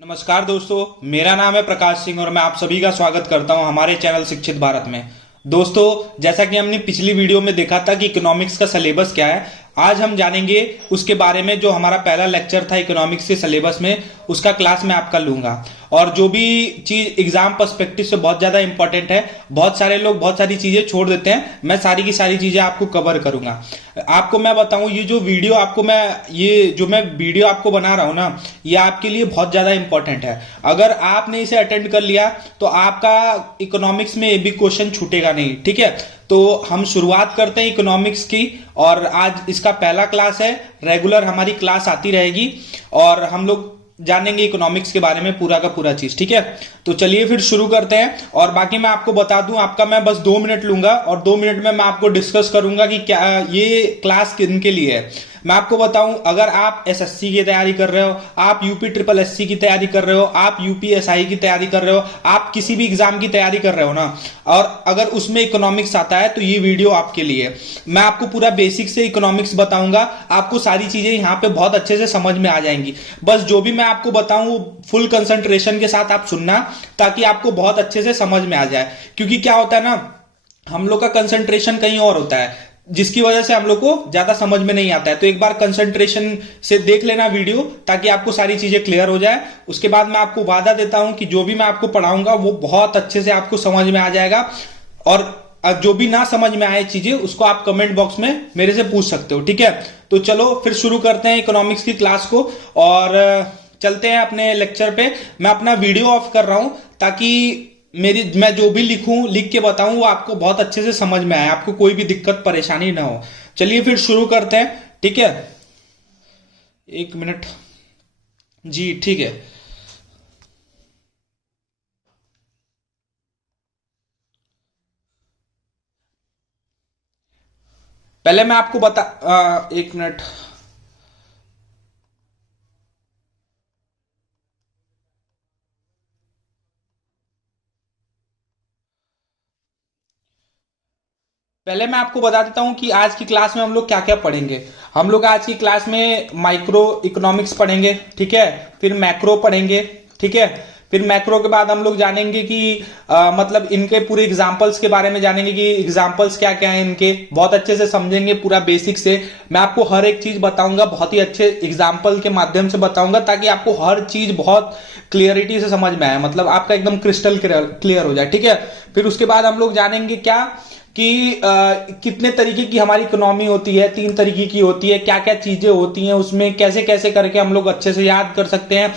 नमस्कार दोस्तों, मेरा नाम है प्रकाश सिंह और मैं आप सभी का स्वागत करता हूं हमारे चैनल शिक्षित भारत में। दोस्तों, जैसा कि हमने पिछली वीडियो में देखा था कि इकोनॉमिक्स का सिलेबस क्या है, आज हम जानेंगे उसके बारे में। जो हमारा पहला लेक्चर था इकोनॉमिक्स के सिलेबस में, उसका क्लास मैं आपका लूंगा। और जो भी चीज एग्जाम पर्सपेक्टिव से बहुत ज्यादा इंपॉर्टेंट है, बहुत सारे लोग बहुत सारी चीजें छोड़ देते हैं, मैं सारी की सारी चीजें आपको कवर करूंगा। आपको मैं बताऊं, ये जो वीडियो आपको मैं वीडियो आपको बना रहा हूं ना, ये आपके लिए बहुत ज्यादा इंपॉर्टेंट है। अगर आपने इसे अटेंड कर लिया तो आपका इकोनॉमिक्स में भी क्वेश्चन छूटेगा नहीं। ठीक है, तो हम शुरुआत करते हैं इकोनॉमिक्स की। और आज इसका पहला क्लास है, रेगुलर हमारी क्लास आती रहेगी और हम लोग जानेंगे इकोनॉमिक्स के बारे में पूरा का पूरा चीज। ठीक है, तो चलिए फिर शुरू करते हैं। और बाकी मैं आपको बता दूं, आपका मैं बस 2 मिनट लूंगा और 2 मिनट में मैं आपको डिस्कस करूंगा कि क्या ये क्लास किन के लिए है। मैं आपको बताऊं, अगर आप एसएससी की तैयारी कर रहे हो, आप यूपी ट्रिपल एससी की तैयारी कर रहे हो, आप यूपीएसआई की तैयारी कर रहे हो, आप किसी भी एग्जाम की तैयारी कर रहे हो ना, और अगर उसमें इकोनॉमिक्स आता है तो ये वीडियो आपके लिए। मैं आपको पूरा बेसिक से इकोनॉमिक्स बताऊंगा, आपको सारी चीजें यहाँ पे बहुत अच्छे से समझ में आ जाएंगी। बस जो भी मैं आपको बताऊं वो फुल कंसंट्रेशन के साथ आप सुनना, ताकि आपको बहुत अच्छे से समझ में आ जाए। क्योंकि क्या होता है ना, हम लोग का कंसंट्रेशन कहीं और होता है, जिसकी वजह से हम लोग को ज्यादा समझ में नहीं आता है। तो एक बार कंसंट्रेशन से देख लेना वीडियो, ताकि आपको सारी चीजें क्लियर हो जाए। उसके बाद मैं आपको वादा देता हूं कि जो भी मैं आपको पढ़ाऊंगा वो बहुत अच्छे से आपको समझ में आ जाएगा। और जो भी ना समझ में आए चीजें, उसको आप कमेंट बॉक्स में मेरे से पूछ सकते हो। ठीक है, तो चलो फिर शुरू करते हैं इकोनॉमिक्स की क्लास को और चलते हैं अपने लेक्चर पे। मैं अपना वीडियो ऑफ कर रहा हूं ताकि मैं जो भी लिख के बताऊं वो आपको बहुत अच्छे से समझ में आए, आपको कोई भी दिक्कत परेशानी ना हो। चलिए फिर शुरू करते हैं। ठीक है, 1 मिनट जी। ठीक है, पहले मैं आपको 1 मिनट। पहले मैं आपको बता देता हूं कि आज की क्लास में हम लोग क्या क्या पढ़ेंगे। हम लोग आज की क्लास में माइक्रो इकोनॉमिक्स पढ़ेंगे। ठीक है, फिर मैक्रो पढ़ेंगे। ठीक है, फिर मैक्रो के बाद हम लोग जानेंगे कि मतलब इनके पूरे एग्जाम्पल्स के बारे में जानेंगे कि एग्जाम्पल्स क्या क्या हैं इनके, बहुत अच्छे से समझेंगे पूरा बेसिक से। मैं आपको हर एक चीज बताऊंगा, बहुत ही अच्छे एग्जाम्पल के माध्यम से बताऊंगा, ताकि आपको हर चीज बहुत क्लियरिटी से समझ में आए, मतलब आपका एकदम क्रिस्टल क्लियर हो जाए। ठीक है, फिर उसके बाद हम लोग जानेंगे क्या कि कितने तरीके की हमारी इकोनॉमी होती है, 3 तरीके की होती है, क्या क्या चीजें होती हैं उसमें, कैसे कैसे करके हम लोग अच्छे से याद कर सकते हैं।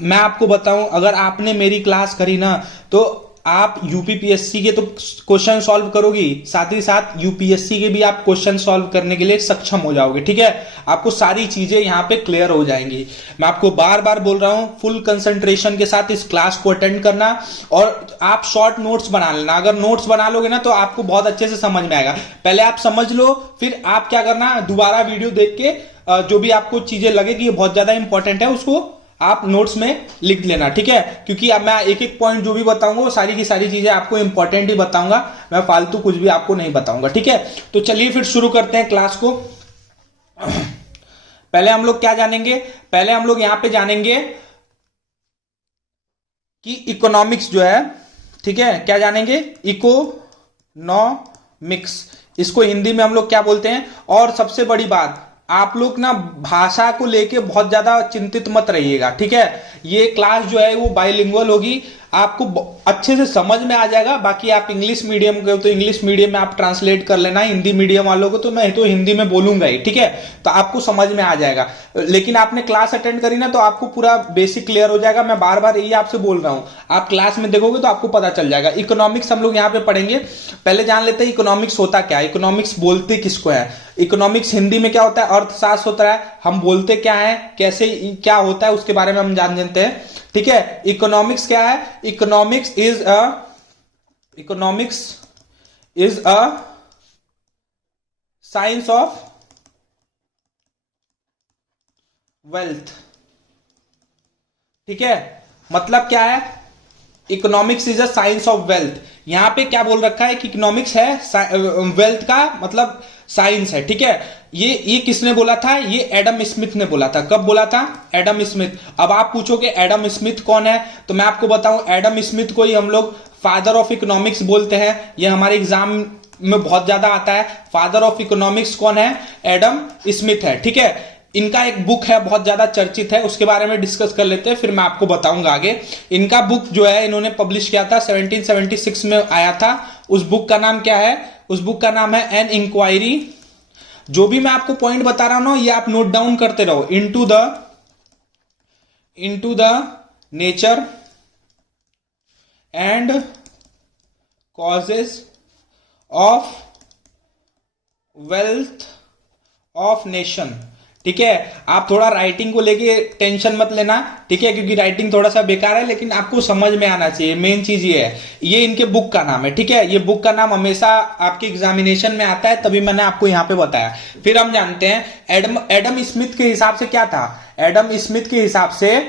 मैं आपको बताऊं, अगर आपने मेरी क्लास करी ना, तो आप यूपीपीएससी के तो क्वेश्चन सॉल्व करोगी, साथ ही साथ यूपीएससी के भी आप क्वेश्चन सॉल्व करने के लिए सक्षम हो जाओगे। ठीक है, आपको सारी चीजें यहाँ पे क्लियर हो जाएंगी। मैं आपको बार बार बोल रहा हूं, फुल कंसंट्रेशन के साथ इस क्लास को अटेंड करना और आप शॉर्ट नोट्स बना लेना। अगर नोट्स बना लोगे ना तो आपको बहुत अच्छे से समझ में आएगा। पहले आप समझ लो, फिर आप क्या करना, दोबारा वीडियो देख के जो भी आपको चीजें लगे कि ये बहुत ज्यादा इंपॉर्टेंट है, उसको आप नोट्स में लिख लेना। ठीक है, क्योंकि अब मैं एक एक पॉइंट जो भी बताऊंगा वो सारी की सारी चीजें आपको इंपॉर्टेंट ही बताऊंगा, मैं फालतू कुछ भी आपको नहीं बताऊंगा। ठीक है, तो चलिए फिर शुरू करते हैं क्लास को। पहले हम लोग क्या जानेंगे, पहले हम लोग यहां पे जानेंगे कि इकोनॉमिक्स जो है, ठीक है, क्या जानेंगे, इकोनॉमिक्स, इसको हिंदी में हम लोग क्या बोलते हैं। और सबसे बड़ी बात, आप लोग ना भाषा को लेके बहुत ज्यादा चिंतित मत रहिएगा। ठीक है, ये क्लास जो है वो बाइलिंगुअल होगी, आपको अच्छे से समझ में आ जाएगा। बाकी आप इंग्लिश मीडियम के हो तो इंग्लिश मीडियम में आप ट्रांसलेट कर लेना, हिंदी मीडियम वालों को तो मैं तो हिंदी में बोलूंगा ही। ठीक है, तो आपको समझ में आ जाएगा। लेकिन आपने क्लास अटेंड करी ना तो आपको पूरा बेसिक क्लियर हो जाएगा। मैं बार बार यही आपसे बोल रहा हूं, आप क्लास में देखोगे तो आपको पता चल जाएगा। इकोनॉमिक्स हम लोग यहाँ पे पढ़ेंगे। पहले जान लेते हैं इकोनॉमिक्स होता क्या है, इकोनॉमिक्स बोलते किसको है। इकोनॉमिक्स हिंदी में क्या होता है, अर्थशास्त्र होता है। हम बोलते क्या है, कैसे क्या होता है, उसके बारे में हम जान लेते हैं। ठीक है, इकोनॉमिक्स क्या है, economics is a science of wealth. ठीक है, मतलब क्या है, economics is a science of wealth. यहाँ पे क्या बोल रखा है कि इकोनॉमिक्स है वेल्थ का मतलब साइंस है, ठीक है। ये किसने बोला था? ये एडम स्मिथ ने बोला था। कब बोला था? Adam Smith. अब आप पूछोगे एडम स्मिथ कौन है, तो मैं आपको बताऊं, एडम स्मिथ को ही हम लोग फादर ऑफ इकोनॉमिक्स बोलते हैं। ये हमारे एग्जाम में बहुत ज्यादा आता है। फादर ऑफ इकोनॉमिक्स कौन है? एडम स्मिथ है, ठीक है। इनका एक बुक है बहुत ज्यादा चर्चित है, उसके बारे में डिस्कस कर लेते हैं, फिर मैं आपको बताऊंगा आगे। इनका बुक जो है इन्होंने पब्लिश किया था 1776 में आया था। उस बुक का नाम क्या है? उस बुक का नाम है एन इंक्वायरी। जो भी मैं आपको पॉइंट बता रहा हूं ना, ये आप नोट डाउन करते रहो। Into the nature and causes of wealth of nation, ठीक है। आप थोड़ा राइटिंग को लेके टेंशन मत लेना, ठीक है, क्योंकि राइटिंग थोड़ा सा बेकार है, लेकिन आपको समझ में आना चाहिए। मेन चीज ये है, ये इनके बुक का नाम है, ठीक है। ये बुक का नाम हमेशा आपके एग्जामिनेशन में आता है, तभी मैंने आपको यहां पे बताया। फिर हम जानते हैं एडम स्मिथ के हिसाब से क्या था। एडम स्मिथ के हिसाब से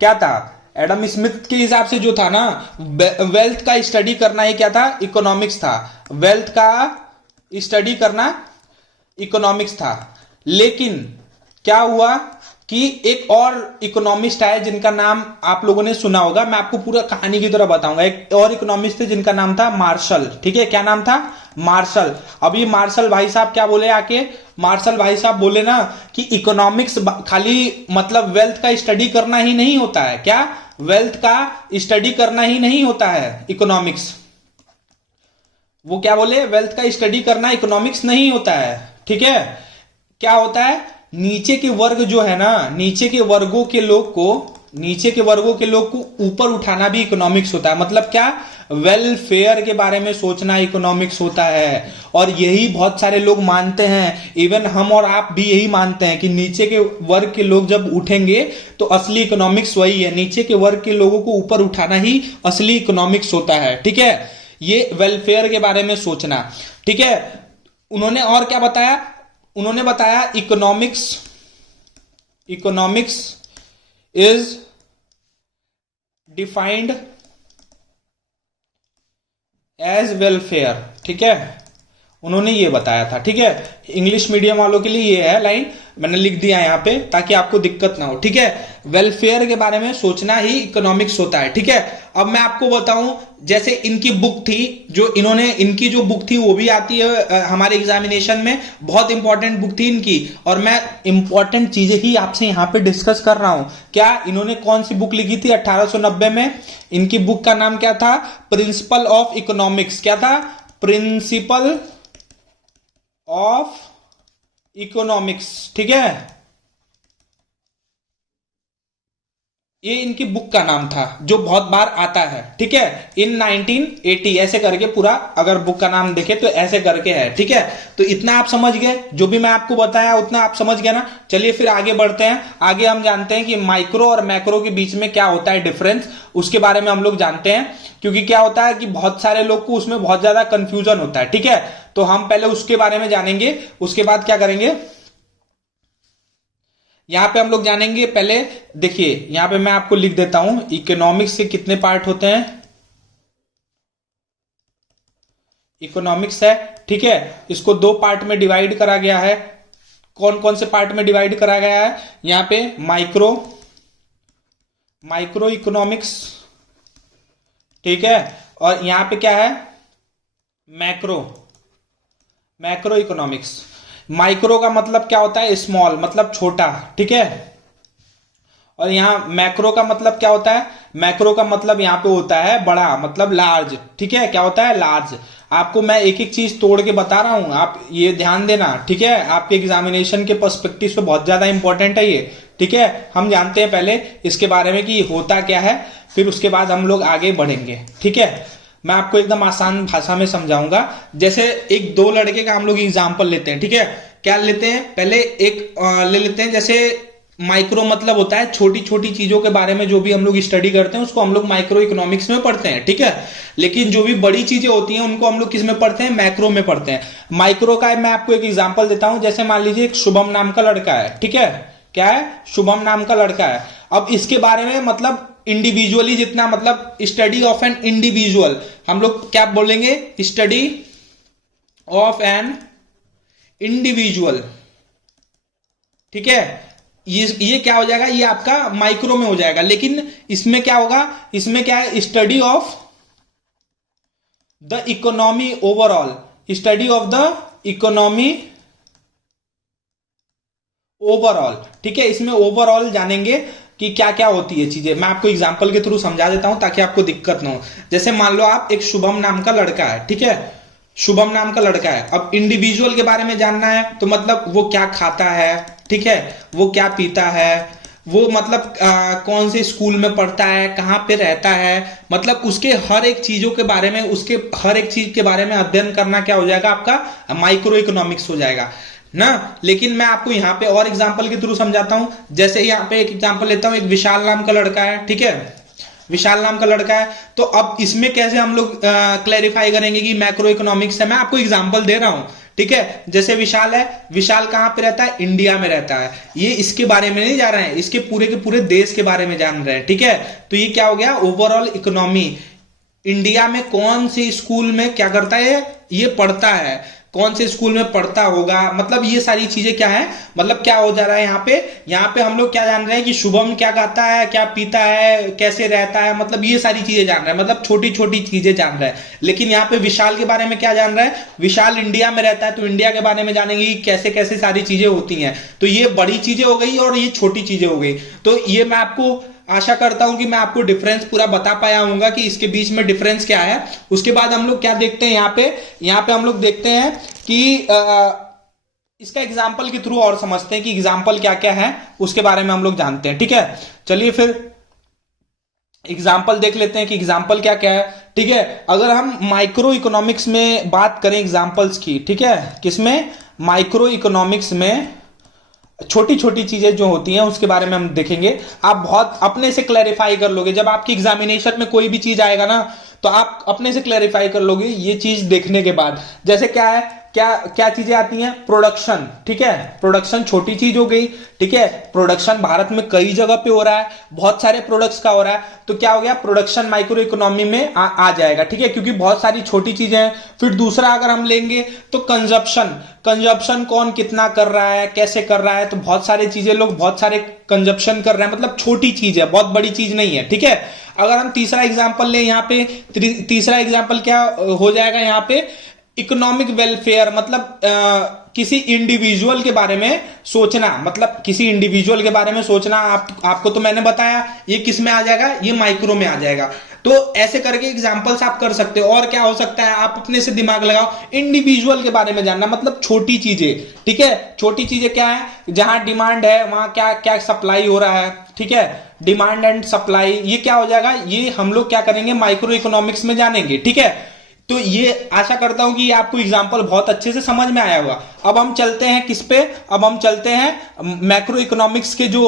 क्या था? एडम स्मिथ के हिसाब से जो था ना, वेल्थ का स्टडी करना ही क्या था? इकोनॉमिक्स था। वेल्थ का स्टडी करना इकोनॉमिक्स था। लेकिन क्या हुआ कि एक और इकोनॉमिस्ट आए जिनका नाम आप लोगों ने सुना होगा। मैं आपको पूरा कहानी की तरह बताऊंगा। एक और इकोनॉमिस्ट थे जिनका नाम था मार्शल, ठीक है। क्या नाम था? मार्शल। अब ये मार्शल भाई साहब क्या बोले आके? मार्शल भाई साहब बोले ना कि इकोनॉमिक्स खाली मतलब वेल्थ का स्टडी करना ही नहीं होता है। क्या? वेल्थ का स्टडी करना ही नहीं होता है इकोनॉमिक्स। वो क्या बोले? वेल्थ का स्टडी करना इकोनॉमिक्स नहीं होता है, ठीक है। क्या होता है? नीचे के वर्ग जो है ना, नीचे के वर्गों के लोग को ऊपर उठाना भी इकोनॉमिक्स होता है। मतलब क्या? वेलफेयर के बारे में सोचना इकोनॉमिक्स होता है। और यही बहुत सारे लोग मानते हैं, इवन हम और आप भी यही मानते हैं कि नीचे के वर्ग के लोग जब उठेंगे तो असली इकोनॉमिक्स वही है। नीचे के वर्ग के लोगों को ऊपर उठाना ही असली इकोनॉमिक्स होता है, ठीक है। ये वेलफेयर के बारे में सोचना, ठीक है। उन्होंने और क्या बताया? उन्होंने बताया economics is defined as welfare, ठीक है। उन्होंने ये बताया था, ठीक है। इंग्लिश मीडियम वालों के लिए ये है लाइन, मैंने लिख दिया यहां पे ताकि आपको दिक्कत ना हो, ठीक है। वेलफेयर के बारे में सोचना ही इकोनॉमिक्स होता है, ठीक है। अब मैं आपको बताऊं, जैसे इनकी बुक थी, इनकी जो बुक थी वो भी आती है हमारे एग्जामिनेशन में। बहुत इंपॉर्टेंट बुक थी इनकी, और मैं इंपॉर्टेंट चीजें ही आपसे यहां पे डिस्कस कर रहा हूं। क्या इन्होंने कौन सी बुक लिखी थी 1890 में? इनकी बुक का नाम क्या था? Principle of economics. क्या था? प्रिंसिपल ऑफ इकोनॉमिक्स, ठीक है। ये इनकी बुक का नाम था जो बहुत बार आता है, ठीक है। इन 1980 ऐसे करके पूरा, अगर बुक का नाम देखे तो ऐसे करके है, ठीक है। तो इतना आप समझ गए, जो भी मैं आपको बताया उतना आप समझ गए ना। चलिए फिर आगे बढ़ते हैं। आगे हम जानते हैं कि माइक्रो और मैक्रो के बीच में क्या होता है डिफरेंस, उसके बारे में हम लोग जानते हैं। क्योंकि क्या होता है कि बहुत सारे लोग को उसमें बहुत ज्यादा कंफ्यूजन होता है, ठीक है। तो हम पहले उसके बारे में जानेंगे, उसके बाद क्या करेंगे, यहां पे हम लोग जानेंगे। पहले देखिए, यहां पे मैं आपको लिख देता हूं इकोनॉमिक्स के कितने पार्ट होते हैं। इकोनॉमिक्स है, ठीक है, इसको 2 पार्ट में डिवाइड करा गया है। कौन कौन से पार्ट में डिवाइड करा गया है? यहां पे माइक्रो इकोनॉमिक्स, ठीक है। और यहां पे क्या है? Macro economics. माइक्रो का मतलब क्या होता है? स्मॉल, मतलब छोटा, ठीक है। और यहां मैक्रो का मतलब क्या होता है? मैक्रो का मतलब यहां पे होता है बड़ा, मतलब लार्ज, ठीक है। क्या होता है? लार्ज। आपको मैं एक एक चीज तोड़ के बता रहा हूं, आप ये ध्यान देना, ठीक है। आपके एग्जामिनेशन के पर्सपेक्टिव से बहुत ज्यादा इंपॉर्टेंट है ये, ठीक है। हम जानते हैं पहले इसके बारे में कि ये होता क्या है, फिर उसके बाद हम लोग आगे बढ़ेंगे, ठीक है। मैं आपको एकदम आसान भाषा में समझाऊंगा। जैसे एक 2 लड़के का हम लोग एग्जाम्पल लेते हैं, ठीक है। क्या लेते हैं? पहले एक ले लेते हैं, जैसे माइक्रो मतलब होता है छोटी छोटी चीजों के बारे में जो भी हम लोग स्टडी करते हैं उसको हम लोग माइक्रो इकोनॉमिक्स में पढ़ते हैं, ठीक है। लेकिन जो भी बड़ी चीजें होती हैं उनको हम लोग किस में पढ़ते हैं? मैक्रो में पढ़ते हैं। माइक्रो का मैं आपको एक एग्जांपल देता हूं। जैसे मान लीजिए एक शुभम नाम का लड़का है, ठीक है। क्या है? शुभम नाम का लड़का है। अब इसके बारे में मतलब इंडिविजुअली जितना, मतलब स्टडी ऑफ एन इंडिविजुअल, हम लोग क्या बोलेंगे, स्टडी ऑफ एन इंडिविजुअल, ठीक है। ये क्या हो जाएगा, ये आपका माइक्रो में हो जाएगा। लेकिन इसमें क्या होगा, इसमें क्या है, study of the economy overall, study of the economy overall, ठीक है। इसमें ओवरऑल जानेंगे कि क्या क्या होती है चीजें। मैं आपको एग्जांपल के थ्रू समझा देता हूं ताकि आपको दिक्कत ना हो। जैसे मान लो आप एक शुभम नाम का लड़का है, ठीक है, शुभम नाम का लड़का है। अब इंडिविजुअल के बारे में जानना है तो मतलब वो क्या खाता है, ठीक है, वो क्या पीता है, वो मतलब कौन से स्कूल में पढ़ता है, कहां पे रहता है, मतलब उसके हर एक चीजों के बारे में, उसके हर एक चीज के बारे में अध्ययन करना क्या हो जाएगा, आपका माइक्रो इकोनॉमिक्स हो जाएगा ना। लेकिन मैं आपको यहाँ पे और एग्जांपल के थ्रू समझाता हूं। जैसे यहाँ पे एक एग्जांपल लेता हूं, एक विशाल नाम का लड़का है, ठीक है, विशाल नाम का लड़का है। तो अब इसमें कैसे हम लोग क्लैरिफाई करेंगे कि मैक्रो इकोनॉमिक्स है। मैं आपको एग्जांपल दे रहा हूं, ठीक है। जैसे विशाल है, विशाल कहां पे रहता है, इंडिया में रहता है। ये इसके बारे में नहीं जान रहे हैं, इसके पूरे के पूरे देश के बारे में जान रहे हैं, ठीक है। तो ये क्या हो गया, ओवरऑल इकोनॉमी, इंडिया में कौन सी स्कूल में क्या करता है, ये पढ़ता है, कौन से स्कूल में पढ़ता होगा, मतलब ये सारी चीजें क्या है, मतलब क्या हो जा रहा है यहाँ पे हम लोग क्या जान रहे हैं कि शुभम क्या खाता है, क्या पीता है, कैसे रहता है, मतलब ये सारी चीजें जान रहे हैं, मतलब छोटी छोटी चीजें जान रहे हैं। लेकिन यहाँ पे विशाल के बारे में क्या जान रहा है, विशाल इंडिया में रहता है तो इंडिया के बारे में जानेंगे कि कैसे कैसे सारी चीजें होती हैं। तो ये बड़ी चीजें हो गई और ये छोटी चीजें हो गई। तो ये मैं आपको आशा करता हूं कि मैं आपको डिफरेंस पूरा बता पाया हूंगा कि इसके बीच में डिफरेंस क्या है। उसके बाद हम लोग क्या देखते हैं यहाँ पे हम लोग देखते हैं कि इसका एग्जाम्पल के थ्रू और समझते हैं कि एग्जाम्पल क्या क्या है, उसके बारे में हम लोग जानते हैं, ठीक है। चलिए फिर एग्जाम्पल देख लेते हैं कि एग्जाम्पल क्या क्या है, ठीक है। अगर हम माइक्रो इकोनॉमिक्स में बात करें एग्जाम्पल्स की, ठीक है, किसमें, माइक्रो इकोनॉमिक्स में छोटी छोटी चीजें जो होती हैं उसके बारे में हम देखेंगे। आप बहुत अपने से क्लैरिफाई कर लोगे, जब आपकी एग्जामिनेशन में कोई भी चीज आएगा ना तो आप अपने से क्लैरिफाई कर लोगे ये चीज देखने के बाद। जैसे क्या है, क्या क्या चीजें आती हैं, प्रोडक्शन, ठीक है, प्रोडक्शन छोटी चीज हो गई, ठीक है। प्रोडक्शन भारत में कई जगह पे हो रहा है, बहुत सारे प्रोडक्ट्स का हो रहा है, तो क्या हो गया, प्रोडक्शन माइक्रो इकोनॉमी में आ जाएगा, ठीक है, क्योंकि बहुत सारी छोटी चीजें हैं। फिर दूसरा अगर हम लेंगे तो कंजप्शन, कंजप्शन कौन कितना कर रहा है, कैसे कर रहा है, तो बहुत सारी चीजें लोग बहुत सारे कंजप्शन कर रहे हैं, मतलब छोटी चीज है, बहुत बड़ी चीज नहीं है, ठीक है। अगर हम तीसरा एग्जांपल लें यहाँ पे, तीसरा एग्जांपल क्या हो जाएगा यहाँ पे, इकोनॉमिक वेलफेयर, मतलब किसी इंडिविजुअल के बारे में सोचना, मतलब किसी इंडिविजुअल के बारे में सोचना। आपको तो मैंने बताया ये किस में आ जाएगा, ये माइक्रो में आ जाएगा। तो ऐसे करके एग्जांपल्स आप कर सकते हो। और क्या हो सकता है, आप अपने से दिमाग लगाओ, इंडिविजुअल के बारे में जानना, मतलब छोटी चीजें, ठीक है। छोटी चीजें क्या है, जहां डिमांड है वहां क्या क्या सप्लाई हो रहा है, ठीक है, डिमांड एंड सप्लाई, ये क्या हो जाएगा, ये हम लोग क्या करेंगे, माइक्रो इकोनॉमिक्स में जानेंगे, ठीक है। तो ये आशा करता हूं कि आपको एग्जांपल बहुत अच्छे से समझ में आया होगा। अब हम चलते हैं किस पे, अब हम चलते हैं मैक्रो इकोनॉमिक्स के जो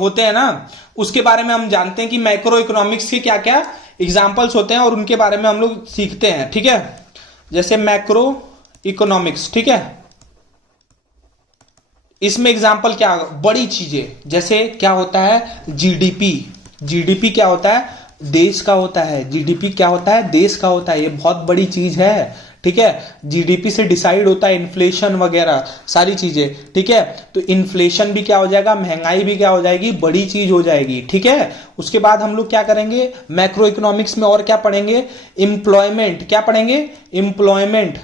होते हैं ना, उसके बारे में हम जानते हैं कि मैक्रो इकोनॉमिक्स के क्या क्या एग्जांपल्स होते हैं और उनके बारे में हम लोग सीखते हैं, ठीक है। जैसे मैक्रो इकोनॉमिक्स, ठीक है, इसमें एग्जांपल क्या, बड़ी चीजें, जैसे क्या होता है, जीडीपी, जीडीपी क्या होता है, देश का होता है, जीडीपी क्या होता है, देश का होता है, ये बहुत बड़ी चीज है, ठीक है। जीडीपी से डिसाइड होता है इन्फ्लेशन वगैरह सारी चीजें, ठीक है। तो इन्फ्लेशन भी क्या हो जाएगा, महंगाई भी क्या हो जाएगी, बड़ी चीज हो जाएगी, ठीक है। उसके बाद हम लोग क्या करेंगे, मैक्रो इकोनॉमिक्स में और क्या पढ़ेंगे, एम्प्लॉयमेंट, क्या पढ़ेंगे, एम्प्लॉयमेंट,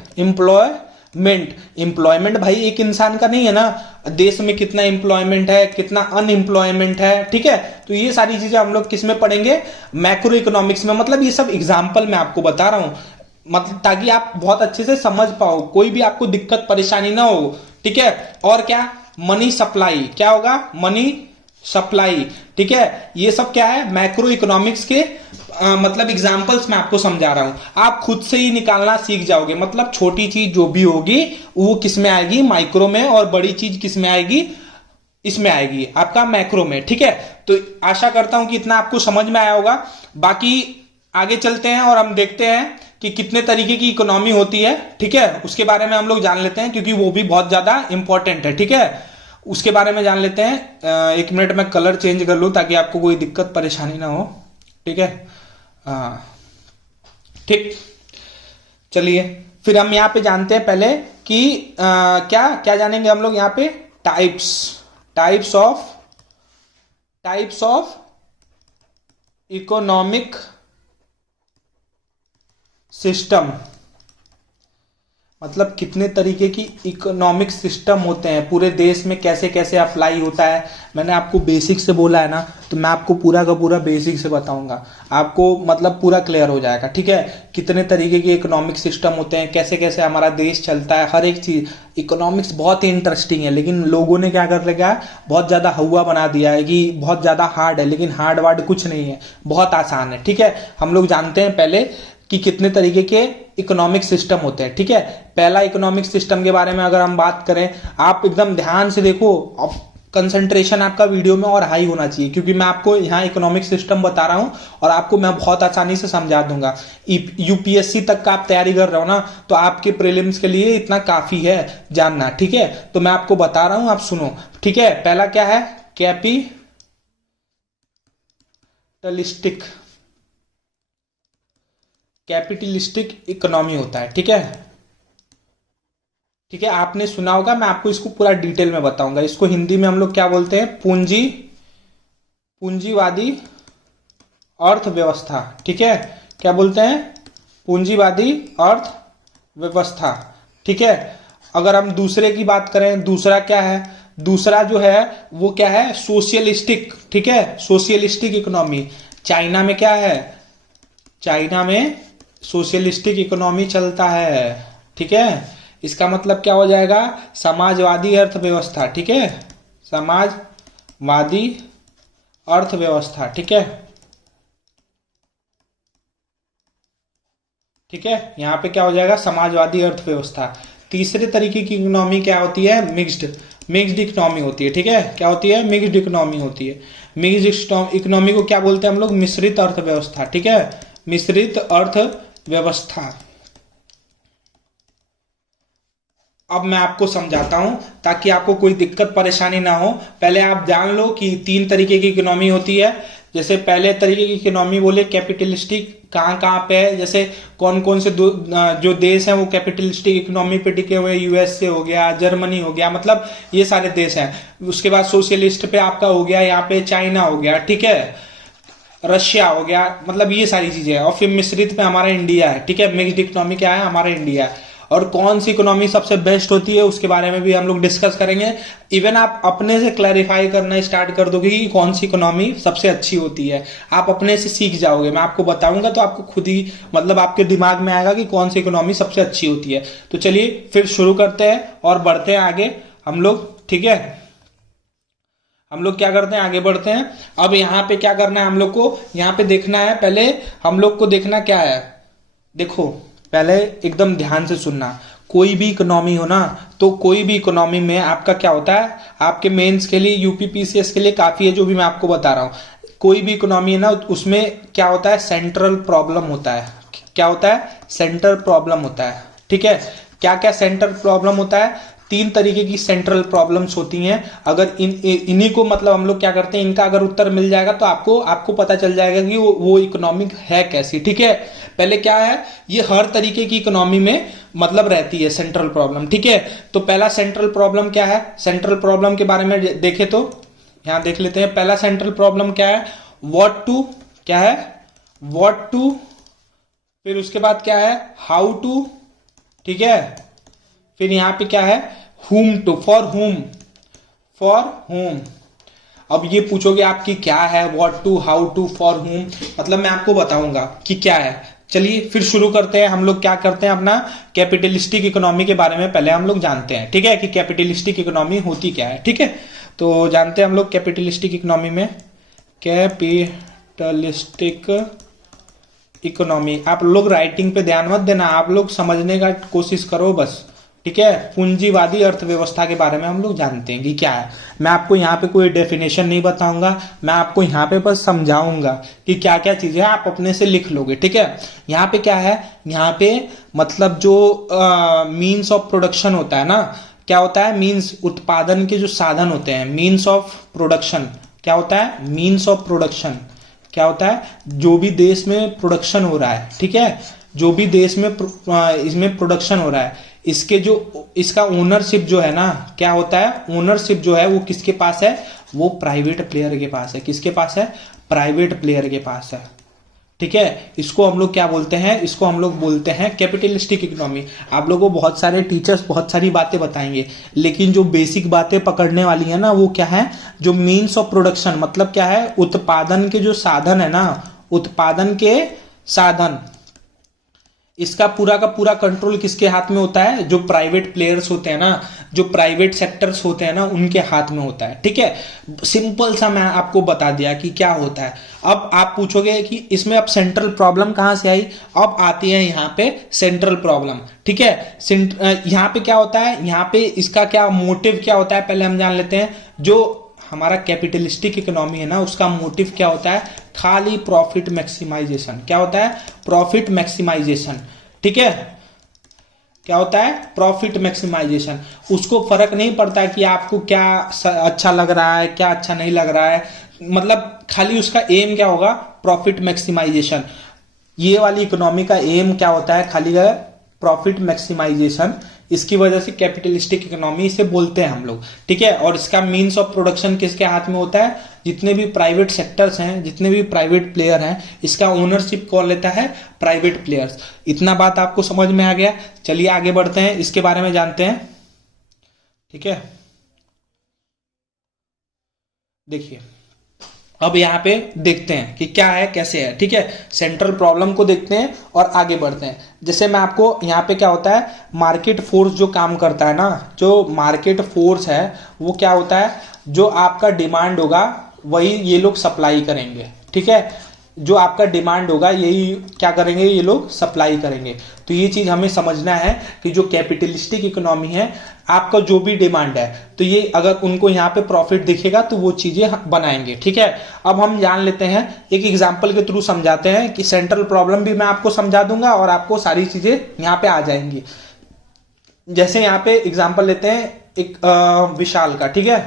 एम्प्लॉयमेंट भाई एक इंसान का नहीं है ना, देश में कितना एम्प्लॉयमेंट है, कितना अनएम्प्लॉयमेंट है, ठीक है। तो ये सारी चीजें हम लोग किस में पढ़ेंगे, मैक्रो इकोनॉमिक्स में। मतलब ये सब एग्जांपल मैं आपको बता रहा हूं, मतलब ताकि आप बहुत अच्छे से समझ पाओ, कोई भी आपको दिक्कत परेशानी ना हो, ठीक है। और क्या, मनी सप्लाई, क्या होगा, मनी सप्लाई, ठीक है। ये सब क्या है, मैक्रो इकोनॉमिक्स के मतलब एग्जांपल्स मैं आपको समझा रहा हूं, आप खुद से ही निकालना सीख जाओगे। मतलब छोटी चीज जो भी होगी वो किस में आएगी, माइक्रो में, और बड़ी चीज किस में आएगी, इसमें आएगी आपका मैक्रो में, ठीक है। तो आशा करता हूं कि इतना आपको समझ में आया होगा। बाकी आगे चलते हैं और हम देखते हैं कि कितने तरीके की इकोनॉमी होती है, ठीक है, उसके बारे में हम लोग जान लेते हैं, क्योंकि वो भी बहुत ज्यादा इंपॉर्टेंट है, ठीक है। उसके बारे में जान लेते हैं। एक मिनट में कलर चेंज कर लूं ताकि आपको कोई दिक्कत परेशानी ना हो। ठीक है। ठीक, चलिए फिर हम यहाँ पे जानते हैं पहले कि क्या क्या जानेंगे हम लोग यहाँ पे, टाइप्स ऑफ इकोनॉमिक सिस्टम, मतलब कितने तरीके की इकोनॉमिक सिस्टम होते हैं पूरे देश में, कैसे कैसे अप्लाई होता है। मैंने आपको बेसिक से बोला है ना, तो मैं आपको पूरा का पूरा बेसिक से बताऊंगा, आपको मतलब पूरा क्लियर हो जाएगा। ठीक है, कितने तरीके के इकोनॉमिक सिस्टम होते हैं, कैसे कैसे हमारा देश चलता है, हर एक चीज। इकोनॉमिक्स बहुत ही इंटरेस्टिंग है, लेकिन लोगों ने क्या कर लिया है, बहुत ज्यादा हवा बना दिया है कि बहुत ज्यादा हार्ड है, लेकिन हार्ड वार्ड कुछ नहीं है, बहुत आसान है। ठीक है, हम लोग जानते हैं पहले कि कितने तरीके के इकोनॉमिक सिस्टम होते हैं। ठीक है, पहला इकोनॉमिक सिस्टम के बारे में अगर हम बात करें, आप एकदम ध्यान से देखो, अब कंसंट्रेशन आपका वीडियो में और हाई होना चाहिए, क्योंकि मैं आपको यहाँ इकोनॉमिक सिस्टम बता रहा हूं और आपको मैं बहुत आसानी से समझा दूंगा। यूपीएससी तक का आप तैयारी कर रहे हो ना, तो आपके प्रीलिम्स के लिए इतना काफी है जानना। ठीक है, तो मैं आपको बता रहा हूं, आप सुनो। ठीक है, पहला क्या है, कैपिटलिस्टिक इकोनॉमी होता है। ठीक है, ठीक है, आपने सुना होगा, मैं आपको इसको पूरा डिटेल में बताऊंगा। इसको हिंदी में हम लोग क्या बोलते हैं, पूंजीवादी अर्थव्यवस्था। ठीक है, क्या बोलते हैं, पूंजीवादी अर्थव्यवस्था। ठीक है, अगर हम दूसरे की बात करें, दूसरा क्या है, दूसरा जो है वो क्या है, सोशलिस्टिक। ठीक है, सोशलिस्टिक इकोनॉमी। चाइना में क्या है, चाइना में सोशलिस्टिक इकोनॉमी चलता है। ठीक है, इसका मतलब क्या हो जाएगा, समाजवादी अर्थव्यवस्था। ठीक है, समाजवादी अर्थव्यवस्था। ठीक है, ठीक है, यहां पे क्या हो जाएगा, समाजवादी अर्थव्यवस्था। तीसरे तरीके की इकोनॉमी क्या होती है, मिक्स्ड इकोनॉमी होती है। ठीक है, क्या होती है, मिक्स्ड इकोनॉमी होती है। मिक्स्ड इकोनॉमी को क्या बोलते हैं हम लोग, मिश्रित अर्थव्यवस्था। ठीक है, मिश्रित अर्थव्यवस्था। अब मैं आपको समझाता हूं ताकि आपको कोई दिक्कत परेशानी ना हो। पहले आप जान लो कि तीन तरीके की इकोनॉमी होती है। जैसे पहले तरीके की इकोनॉमी बोले कैपिटलिस्टिक, कहां कहां पे है, जैसे कौन कौन से जो देश हैं वो कैपिटलिस्टिक इकोनॉमी पे टिके हुए, यूएसए हो गया, जर्मनी हो गया, मतलब ये सारे देश हैं। उसके बाद सोशलिस्ट पे आपका हो गया यहाँ पे चाइना हो गया, ठीक है, रशिया हो गया, मतलब ये सारी चीजें। और फिर मिश्रित पे हमारा इंडिया है। ठीक है, मिक्स्ड इकोनॉमी क्या है, हमारा इंडिया है। और कौन सी इकोनॉमी सबसे बेस्ट होती है उसके बारे में भी हम लोग डिस्कस करेंगे। इवन आप अपने से क्लैरिफाई करना स्टार्ट कर दोगे कि कौन सी इकोनॉमी सबसे अच्छी होती है, आप अपने से सीख जाओगे। मैं आपको बताऊंगा तो आपको खुद ही मतलब आपके दिमाग में आएगा कि कौन सी इकोनॉमी सबसे अच्छी होती है। तो चलिए फिर शुरू करते हैं और बढ़ते हैं आगे हम लोग। ठीक है, हम लोग क्या करते हैं, आगे बढ़ते हैं। अब यहाँ पे क्या करना है हम लोग को, यहाँ पे देखना है, पहले हम लोग को देखना क्या है, देखो पहले एकदम ध्यान से सुनना। कोई भी इकोनॉमी हो ना, तो कोई भी इकोनॉमी में आपका क्या होता है, आपके मेंस के लिए, यूपीपीसीएस के लिए काफी है जो भी मैं आपको बता रहा हूं। कोई भी इकोनॉमी है ना, उसमें क्या होता है, सेंट्रल प्रॉब्लम होता है। क्या होता है, सेंट्रल प्रॉब्लम होता है। ठीक है, क्या क्या सेंट्रल प्रॉब्लम होता है, तीन तरीके की सेंट्रल प्रॉब्लम्स होती हैं। अगर इन्हीं को मतलब हम लोग क्या करते हैं, इनका अगर उत्तर मिल जाएगा तो आपको पता चल जाएगा कि वो इकोनॉमिक है कैसी। ठीक है, पहले क्या है, ये हर तरीके की इकोनॉमी में मतलब रहती है सेंट्रल प्रॉब्लम। ठीक है, तो पहला सेंट्रल प्रॉब्लम क्या है, सेंट्रल प्रॉब्लम के बारे में देखे तो यहां देख लेते हैं। पहला सेंट्रल प्रॉब्लम क्या है, व्हाट टू, क्या है, व्हाट टू, फिर उसके बाद क्या है, हाउ टू, ठीक है, फिर यहां पे क्या है, whom टू, फॉर whom। अब ये पूछोगे आपकी क्या है, what to, how to, for whom, मतलब मैं आपको बताऊंगा कि क्या है। चलिए फिर शुरू करते हैं। हम लोग क्या करते हैं, अपना कैपिटलिस्टिक इकोनॉमी के बारे में पहले हम लोग जानते हैं। ठीक है, कि कैपिटलिस्टिक इकोनॉमी होती क्या है। ठीक है, तो जानते हैं हम लोग कैपिटलिस्टिक इकोनॉमी में, कैपिटलिस्टिक इकोनॉमी। आप लोग राइटिंग पे ध्यान मत देना, आप लोग समझने का कोशिश करो बस। ठीक है, पूंजीवादी अर्थव्यवस्था के बारे में हम लोग जानते हैं कि क्या है। मैं आपको यहाँ पे कोई डेफिनेशन नहीं बताऊंगा, मैं आपको यहाँ पे बस समझाऊंगा कि क्या क्या चीजें आप अपने से लिख लोगे। ठीक है, यहाँ पे क्या है, यहाँ पे मतलब जो मीन्स ऑफ प्रोडक्शन होता है ना, क्या होता है, मीन्स उत्पादन के जो साधन होते हैं, मीन्स ऑफ प्रोडक्शन, क्या होता है, मीन्स ऑफ प्रोडक्शन, क्या होता है, जो भी देश में प्रोडक्शन हो रहा है, ठीक है, जो भी देश में इसमें प्रोडक्शन हो रहा है, इसके जो इसका ओनरशिप जो है ना, क्या होता है, ओनरशिप जो है वो किसके पास है, वो प्राइवेट प्लेयर के पास है। किसके पास है, प्राइवेट प्लेयर के पास है, ठीक है। इसको हम लोग क्या बोलते हैं, इसको हम लोग बोलते हैं कैपिटलिस्टिक इकोनॉमी। आप लोगों को बहुत सारे टीचर्स बहुत सारी बातें बताएंगे, लेकिन जो बेसिक बातें पकड़ने वाली है ना, वो क्या है, जो मीन्स ऑफ प्रोडक्शन, मतलब क्या है, उत्पादन के जो साधन है ना, उत्पादन के साधन, इसका पूरा का पूरा कंट्रोल किसके हाथ में होता है, जो प्राइवेट प्लेयर्स होते हैं ना, जो प्राइवेट सेक्टर्स होते हैं ना, उनके हाथ में होता है, ठीक है। सिंपल सा मैं आपको बता दिया कि क्या होता है। अब आप पूछोगे कि इसमें अब सेंट्रल प्रॉब्लम कहां से आई, अब आती है यहाँ पे सेंट्रल प्रॉब्लम, ठीक है। यहाँ पे क्या होता है, यहाँ पे इसका क्या मोटिव क्या होता है, पहले हम जान लेते हैं। जो हमारा कैपिटलिस्टिक इकोनॉमी है ना, उसका मोटिव क्या होता है, खाली प्रॉफिट मैक्सिमाइजेशन। क्या होता है, प्रॉफिट मैक्सिमाइजेशन, ठीक है। क्या होता है, प्रॉफिट मैक्सिमाइजेशन। उसको फर्क नहीं पड़ता कि आपको क्या अच्छा लग रहा है, क्या अच्छा नहीं लग रहा है, मतलब खाली उसका एम क्या होगा, प्रॉफिट मैक्सिमाइजेशन। ये वाली इकोनॉमी का एम क्या होता है, खाली प्रॉफिट मैक्सिमाइजेशन। इसकी वजह से कैपिटलिस्टिक इकोनॉमी इसे बोलते हैं हम लोग, ठीक है। और इसका मीन्स ऑफ प्रोडक्शन किसके हाथ में होता है, जितने भी प्राइवेट सेक्टर्स हैं, जितने भी प्राइवेट प्लेयर हैं, इसका ओनरशिप कौन लेता है, प्राइवेट प्लेयर्स। इतना बात आपको समझ में आ गया। चलिए आगे बढ़ते हैं, इसके बारे में जानते हैं, ठीक है। देखिए अब यहाँ पे देखते हैं कि क्या है कैसे है, ठीक है। सेंट्रल प्रॉब्लम को देखते हैं और आगे बढ़ते हैं। जैसे मैं आपको यहाँ पे क्या होता है, मार्केट फोर्स जो काम करता है ना, जो मार्केट फोर्स है वो क्या होता है, जो आपका डिमांड होगा वही ये लोग सप्लाई करेंगे, ठीक है। जो आपका डिमांड होगा यही क्या करेंगे, ये लोग सप्लाई करेंगे। तो ये चीज हमें समझना है कि जो कैपिटलिस्टिक इकोनॉमी है, आपका जो भी डिमांड है, तो ये अगर उनको यहाँ पे प्रॉफिट दिखेगा तो वो चीजें बनाएंगे, ठीक है। अब हम जान लेते हैं, एक एग्जांपल के थ्रू समझाते हैं कि सेंट्रल प्रॉब्लम भी मैं आपको समझा दूंगा और आपको सारी चीजें यहाँ पे आ जाएंगी। जैसे यहाँ पे एग्जाम्पल लेते हैं एक विशाल का, ठीक है।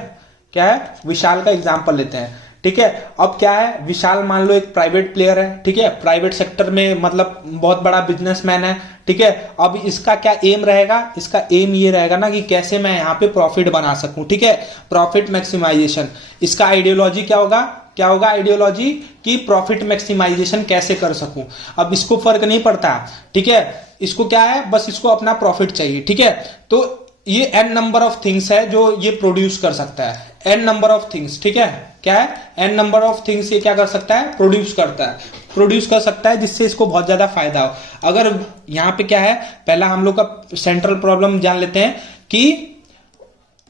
क्या है, विशाल का एग्जाम्पल लेते हैं, ठीक है। अब क्या है, विशाल मान लो एक प्राइवेट प्लेयर है, ठीक है, प्राइवेट सेक्टर में मतलब बहुत बड़ा बिजनेसमैन है, ठीक है। अब इसका क्या एम रहेगा, इसका एम ये रहेगा ना कि कैसे मैं यहाँ पे प्रॉफिट बना सकूं, ठीक है, प्रॉफिट मैक्सिमाइजेशन। इसका आइडियोलॉजी क्या होगा, क्या होगा आइडियोलॉजी, कि प्रॉफिट मैक्सिमाइजेशन कैसे कर सकूं। अब इसको फर्क नहीं पड़ता, ठीक है, इसको क्या है, बस इसको अपना प्रॉफिट चाहिए, ठीक है। तो ये एन नंबर ऑफ थिंग्स है जो ये प्रोड्यूस कर सकता है, एन नंबर ऑफ थिंग्स, ठीक है। क्या है, एन नंबर ऑफ थिंग्स ये क्या कर सकता है, प्रोड्यूस करता है, प्रोड्यूस कर सकता है, जिससे इसको बहुत ज्यादा फायदा हो। अगर यहां पे क्या है, पहला हम लोग का सेंट्रल प्रॉब्लम जान लेते हैं कि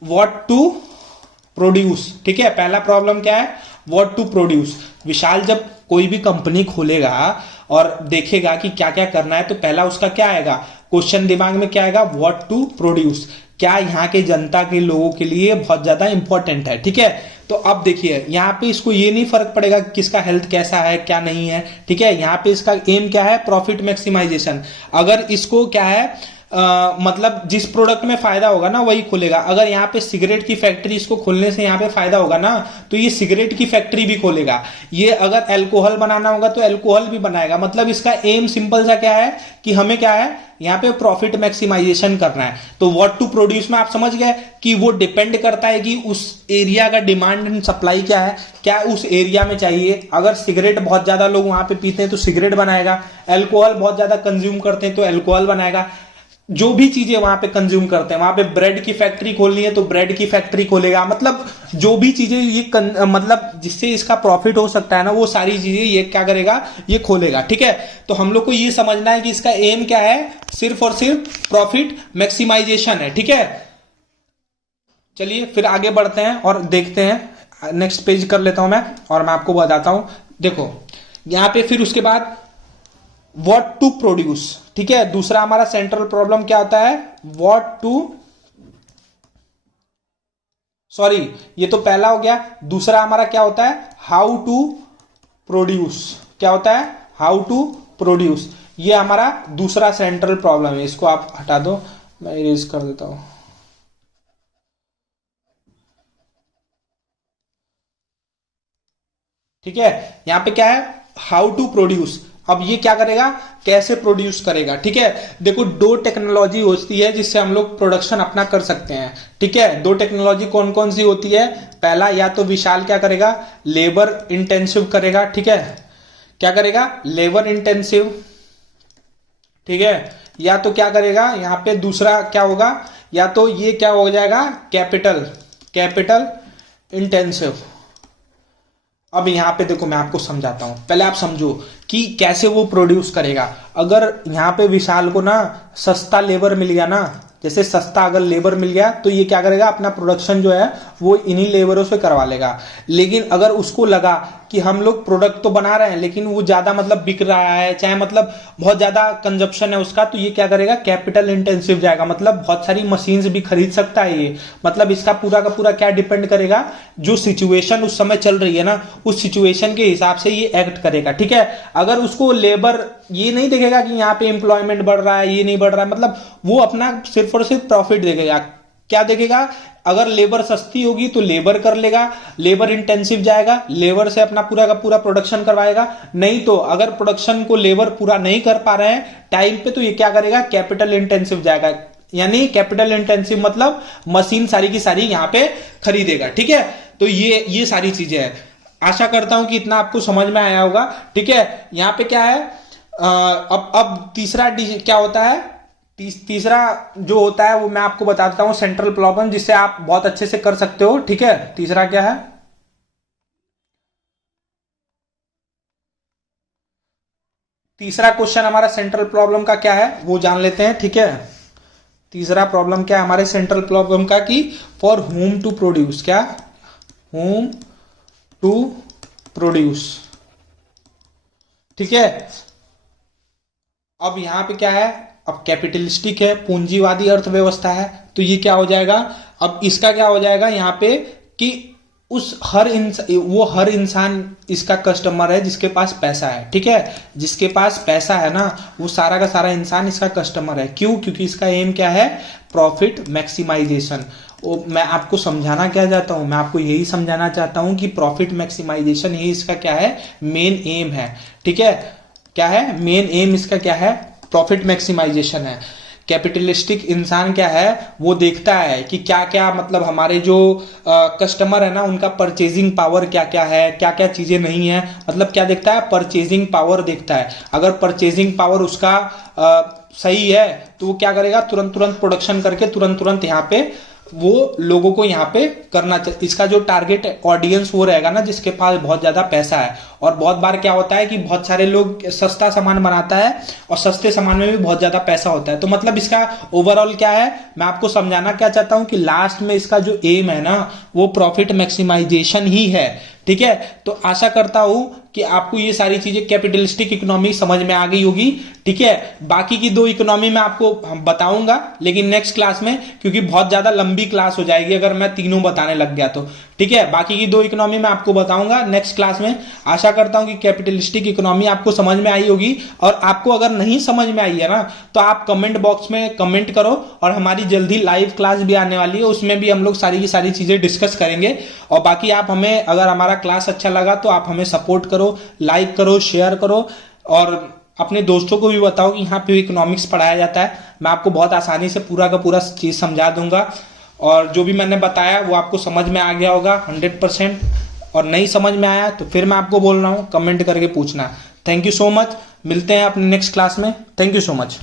व्हाट टू प्रोड्यूस, ठीक है। पहला प्रॉब्लम क्या है, व्हाट टू प्रोड्यूस। विशाल जब कोई भी कंपनी खोलेगा और देखेगा कि क्या क्या करना है, तो पहला उसका क्या आएगा, क्वेश्चन दिमाग में क्या आएगा, व्हाट टू प्रोड्यूस, क्या यहाँ के जनता के लोगों के लिए बहुत ज्यादा इंपॉर्टेंट है, ठीक है। तो अब देखिए यहाँ पे इसको ये नहीं फर्क पड़ेगा कि किसका हेल्थ कैसा है क्या नहीं है, ठीक है। यहाँ पे इसका एम क्या है, प्रॉफिट मैक्सिमाइजेशन। अगर इसको क्या है मतलब जिस प्रोडक्ट में फायदा होगा ना वही खोलेगा। अगर यहाँ पे सिगरेट की फैक्ट्री इसको खोलने से यहाँ पे फायदा होगा ना, तो ये सिगरेट की फैक्ट्री भी खोलेगा। ये अगर अल्कोहल बनाना होगा तो अल्कोहल भी बनाएगा। मतलब इसका एम सिंपल सा क्या है कि हमें क्या है, यहाँ पे प्रॉफिट मैक्सिमाइजेशन करना है। तो व्हाट टू प्रोड्यूस में आप समझ गए कि वो डिपेंड करता है कि उस एरिया का डिमांड एंड सप्लाई क्या है, क्या उस एरिया में चाहिए। अगर सिगरेट बहुत ज्यादा लोग वहां पे पीते हैं तो सिगरेट बनाएगा, अल्कोहल बहुत ज्यादा कंज्यूम करते हैं तो अल्कोहल बनाएगा। जो भी चीजें वहां पे कंज्यूम करते हैं, वहां पे ब्रेड की फैक्ट्री खोलनी है तो ब्रेड की फैक्ट्री खोलेगा। मतलब जो भी चीजें ये मतलब जिससे इसका प्रॉफिट हो सकता है ना, वो सारी चीजें ये क्या करेगा, ये खोलेगा, ठीक है। तो हम लोग को ये समझना है कि इसका एम क्या है, सिर्फ और सिर्फ प्रॉफिट मैक्सिमाइजेशन है, ठीक है। चलिए फिर आगे बढ़ते हैं और देखते हैं, नेक्स्ट पेज कर लेता हूं मैं और मैं आपको बताता हूं। देखो यहां पे फिर उसके बाद व्हाट टू प्रोड्यूस, ठीक है। दूसरा हमारा सेंट्रल प्रॉब्लम क्या होता है, व्हाट टू, सॉरी ये तो पहला हो गया। दूसरा हमारा क्या होता है, हाउ टू प्रोड्यूस। क्या होता है, हाउ टू प्रोड्यूस। ये हमारा दूसरा सेंट्रल प्रॉब्लम है। इसको आप हटा दो, मैं इरेज कर देता हूं। ठीक है। यहाँ पे क्या है, हाउ टू प्रोड्यूस। अब ये क्या करेगा, कैसे प्रोड्यूस करेगा। ठीक है, देखो दो टेक्नोलॉजी होती है जिससे हम लोग प्रोडक्शन अपना कर सकते हैं। ठीक है, दो टेक्नोलॉजी कौन कौन सी होती है। पहला, या तो विशाल क्या करेगा, लेबर इंटेंसिव करेगा। ठीक है, क्या करेगा, लेबर इंटेंसिव। ठीक है, या तो क्या करेगा, यहां पे दूसरा क्या होगा, या तो ये क्या हो जाएगा, कैपिटल इंटेंसिव। अब यहां पे देखो मैं आपको समझाता हूं, पहले आप समझो कि कैसे वो प्रोड्यूस करेगा। अगर यहां पे विशाल को ना सस्ता लेबर मिल गया ना, जैसे सस्ता अगर लेबर मिल गया तो ये क्या करेगा, अपना प्रोडक्शन जो है वो इन्हीं लेबरों से करवा लेगा। लेकिन अगर उसको लगा कि हम लोग प्रोडक्ट तो बना रहे हैं लेकिन वो ज्यादा मतलब बिक रहा है, चाहे मतलब बहुत ज्यादा कंजप्शन है उसका, तो ये क्या करेगा, कैपिटल इंटेंसिव जाएगा। मतलब बहुत सारी मशीन्स भी खरीद सकता है ये। मतलब इसका पूरा का पूरा क्या डिपेंड करेगा, जो सिचुएशन उस समय चल रही है ना, उस सिचुएशन के हिसाब से ये एक्ट करेगा। ठीक है, अगर उसको लेबर ये नहीं देखेगा कि यहाँ पे एम्प्लॉयमेंट बढ़ रहा है, ये नहीं बढ़ रहा है, मतलब वो अपना सिर्फ और सिर्फ प्रॉफिट देखेगा। क्या देखेगा, अगर लेबर सस्ती होगी तो लेबर कर लेगा, लेबर इंटेंसिव जाएगा, लेबर से अपना पूरा का पूरा प्रोडक्शन करवाएगा। नहीं तो अगर प्रोडक्शन को लेबर पूरा नहीं कर पा रहे हैं टाइम पे, तो ये क्या करेगा, कैपिटल इंटेंसिव जाएगा। यानी कैपिटल इंटेंसिव मतलब मशीन सारी की सारी यहां पे खरीदेगा। ठीक है, तो ये सारी चीजें हैं। आशा करता हूं कि इतना आपको समझ में आया होगा। ठीक है, यहां पे क्या है, अब तीसरा क्या होता है, तीसरा जो होता है वो मैं आपको बताता हूं, सेंट्रल प्रॉब्लम, जिससे आप बहुत अच्छे से कर सकते हो। ठीक है, तीसरा क्या है, तीसरा क्वेश्चन हमारा सेंट्रल प्रॉब्लम का क्या है वो जान लेते हैं। ठीक है, तीसरा प्रॉब्लम क्या है हमारे सेंट्रल प्रॉब्लम का, कि फॉर होम टू प्रोड्यूस, क्या, होम टू प्रोड्यूस। ठीक है, अब यहां पे क्या है, अब कैपिटलिस्टिक है, पूंजीवादी अर्थव्यवस्था है, तो ये क्या हो जाएगा, अब इसका क्या हो जाएगा यहाँ पे, कि उस हर इंसान इसका कस्टमर है जिसके पास पैसा है। ठीक है, जिसके पास पैसा है ना, वो सारा का सारा इंसान इसका कस्टमर है। क्यों, क्योंकि इसका एम क्या है, प्रॉफिट मैक्सिमाइजेशन। मैं आपको समझाना क्या चाहता हूं, मैं आपको यही समझाना चाहता हूं कि प्रॉफिट मैक्सिमाइजेशन ही इसका क्या है, मेन एम है। ठीक है, क्या है, मेन एम इसका क्या है, प्रॉफिट मैक्सिमाइजेशन है। कैपिटलिस्टिक इंसान क्या है, वो देखता है कि क्या क्या मतलब हमारे जो कस्टमर है ना, उनका परचेजिंग पावर क्या क्या है, क्या क्या चीजें नहीं है। मतलब क्या देखता है, परचेजिंग पावर देखता है। अगर परचेजिंग पावर उसका सही है तो वो क्या करेगा, तुरंत तुरंत प्रोडक्शन करके तुरंत तुरंत यहाँ पे वो लोगों को यहाँ पे करना चाहिए। इसका जो टारगेट ऑडियंस वो रहेगा ना जिसके पास बहुत ज्यादा पैसा है। और बहुत बार क्या होता है कि बहुत सारे लोग सस्ता सामान बनाता है और सस्ते सामान में भी बहुत ज्यादा पैसा होता है। तो मतलब इसका ओवरऑल क्या है, मैं आपको समझाना क्या चाहता हूं कि लास्ट में इसका जो एम है ना, वो प्रॉफिट मैक्सिमाइजेशन ही है। ठीक है, तो आशा करता हूं कि आपको ये सारी चीजें कैपिटलिस्टिक इकोनॉमी समझ में आ गई होगी। ठीक है, बाकी की दो इकोनॉमी मैं आपको बताऊंगा लेकिन नेक्स्ट क्लास में, क्योंकि बहुत ज्यादा लंबी क्लास हो जाएगी अगर मैं तीनों बताने लग गया तो। ठीक है, बाकी की दो इकोनॉमी मैं आपको बताऊंगा नेक्स्ट क्लास में। आशा करता हूं कि कैपिटलिस्टिक इकोनॉमी आपको समझ में आई होगी। और आपको अगर नहीं समझ में आई है ना, तो आप कमेंट बॉक्स में कमेंट करो, और हमारी जल्दी लाइव क्लास भी आने वाली है, उसमें भी हम लोग सारी की सारी चीजें डिस्कस करेंगे। और बाकी आप हमें, अगर हमारा क्लास अच्छा लगा तो आप हमें सपोर्ट करो, लाइक करो, शेयर करो, और अपने दोस्तों को भी बताओ कि यहाँ पे इकोनॉमिक्स पढ़ाया जाता है। मैं आपको बहुत आसानी से पूरा का पूरा चीज समझा दूंगा, और जो भी मैंने बताया वो आपको समझ में आ गया होगा 100%। और नहीं समझ में आया तो फिर मैं आपको बोल रहा हूँ, कमेंट करके पूछना। थैंक यू सो मच, मिलते हैं अपने नेक्स्ट क्लास में। Thank you so much.